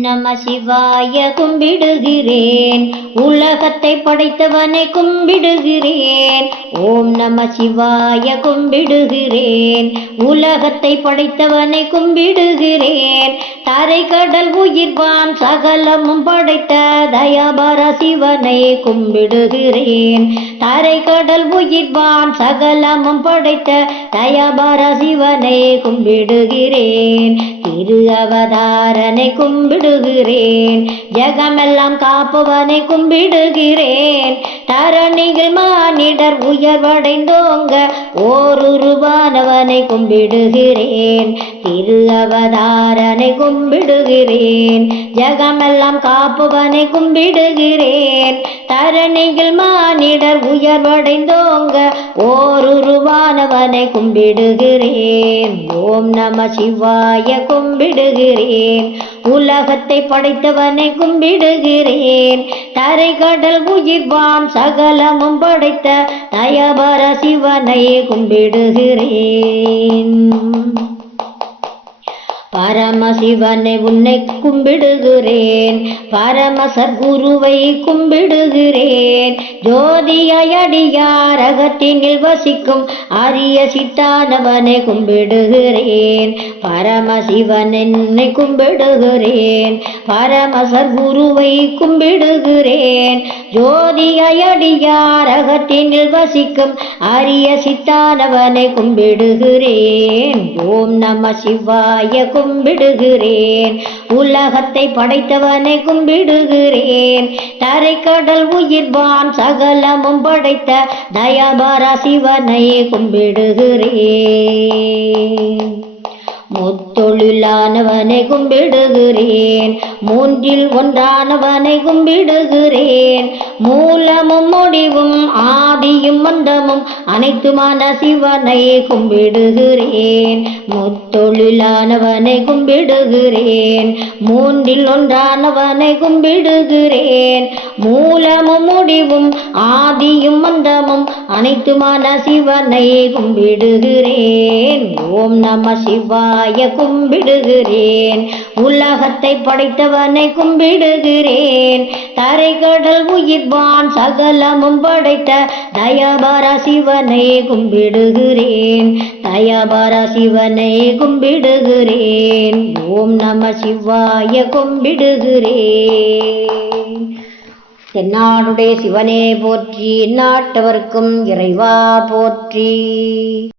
நம சிவாய கும்பிடுகிறேன். உலகத்தை படைத்தவனை கும்பிடுகிறேன். ஓம் நம சிவாய கும்பிடுகிறேன். உலகத்தை படைத்தவனை கும்பிடுகிறேன். தரை கடல் உயிர்வான் சகலமும் படைத்த தயாபர சிவனை கும்பிடுகிறேன். தரை கடல் உயிர்வான் சகலமும் படைத்த தயாபர சிவனை கும்பிடுகிறேன். திரு அவதாரனை கும்பிடுகிறேன். ஜெகமெல்லாம் காப்பவனை கும்பிடுகிறேன். தரணிகள் மானிடர் உயர்வடைந்தோங்க ஓருருவானவனை கும்பிடுகிறேன். திரு அவதாரனை கும்பிடுகிறேன். ஜெகமெல்லாம் காப்பவனை கும்பிடுகிறேன். தரணிகள் மானிடர் உயர்வடைந்தோங்க ஓருருவானவனை கும்பிடுகிறேன். ஓம் நம சிவாய கும்பிடுகிறேன். உலகத்தை படைத்தவனை கும்பிடுகிறேன். தரை கடல் உயிர்வான் சகலமும் படைத்த தயபர சிவனை கும்பிடுகிறேன். பரமசிவனை உன்னை கும்பிடுகிறேன். பரம சத்குருவை கும்பிடுகிறேன். ஜோதியடியார் அகத்தினில் வசிக்கும் அரிய சித்தானவனை கும்பிடுகிறேன். பரமசிவனை கும்பிடுகிறேன். பரம சத்குருவை கும்பிடுகிறேன். ஜோதியடியார் அகத்தினில் வசிக்கும் அரிய சித்தானவனை கும்பிடுகிறேன். ஓம் நம சிவாய கும்பிடுகிறேன். உலகத்தை படைத்தவனை கும்பிடுகிறேன். தரை கடல் உயிர்வான் சகலமும் படைத்த தயாபர சிவனை கும்பிடுகிறேன். முத்தொழிலானவனை கும்பிடுகிறேன். மூன்றில் ஒன்றானவனை கும்பிடுகிறேன். மூலமும் முடிவும் ஆதியும் மந்தமும் அனைத்துமான சிவனை கும்பிடுகிறேன். முத்தொழிலானவனை கும்பிடுகிறேன். மூன்றில் ஒன்றானவனை கும்பிடுகிறேன். மூலமும் முடிவும் ஆதியும் மந்தமும் அனைத்துமான சிவனை கும்பிடுகிறேன். ஓம் நம சிவாய கும்பிடுகிறேன். உலகத்தை படைத்தவனை கும்பிடுகிறேன். தரை கடல் உயிர்வான் சகலமும் படைத்த தயாபர சிவனை கும்பிடுகிறேன். தயாபர சிவனை கும்பிடுகிறேன். ஓம் நம சிவாய கும்பிடுகிறேன். தென்னாடுடைய சிவனே போற்றி. நாட்டவர்க்கும் இறைவா போற்றி.